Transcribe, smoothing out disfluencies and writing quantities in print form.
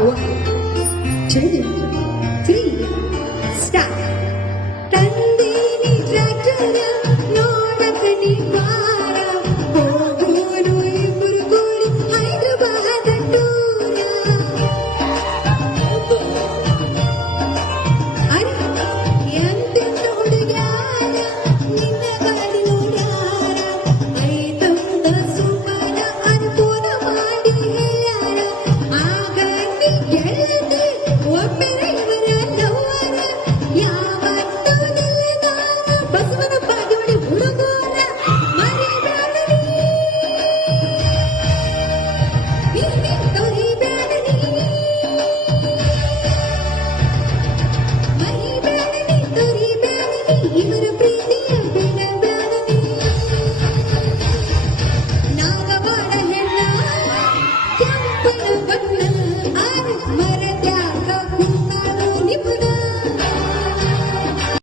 1, 2, 3, start. ತಂದೇನಿ ಟ್ರ್ಯಾಕ್ಟರ ನೋಡಕ ನೀ ಬಾರ ಹೋಗೋನು ಇಬ್ಬರು ಕೂಡಿ ಹೈದರಾಬಾದ ಟೂರ ಅರೆ ಎಂತೆಂತ ಹುಡುಗ್ಯಾರ ನಿನ್ನ ಗಾಡಿ ನೋಡ್ಯಾರ ಐತಂದ ಸುಮ್ಮನ ಅನುಕೂಲ ಮಾಡಿ ಹೇಳ್ಯಾರ ಆಗ ನೀ ಗೆಳತಿ ಒಮ್ಮೆರೆ ಇವರ ಲವ್ವರ ಯಾವತ್ತೂ ನಿಲ್ಲದ ಬಸವನ ಪಾದೋಡಿ ಹುಡುಗೋರ ಮರಿಬ್ಯಾಡರಿ ನೀ ತೊರಿಬ್ಯಾಡರಿ ಮರಿಬ್ಯಾಡರಿ ತೊರಿಬ್ಯಾಡರಿ ಇವರ ಪ್ರೀತಿಯ ಬಿಡಬ್ಯಾಡರಿ ನಾಗವಾಡ ಹೆಣ್ಣ ಕೆಂಪನ ಬಣ್ಣ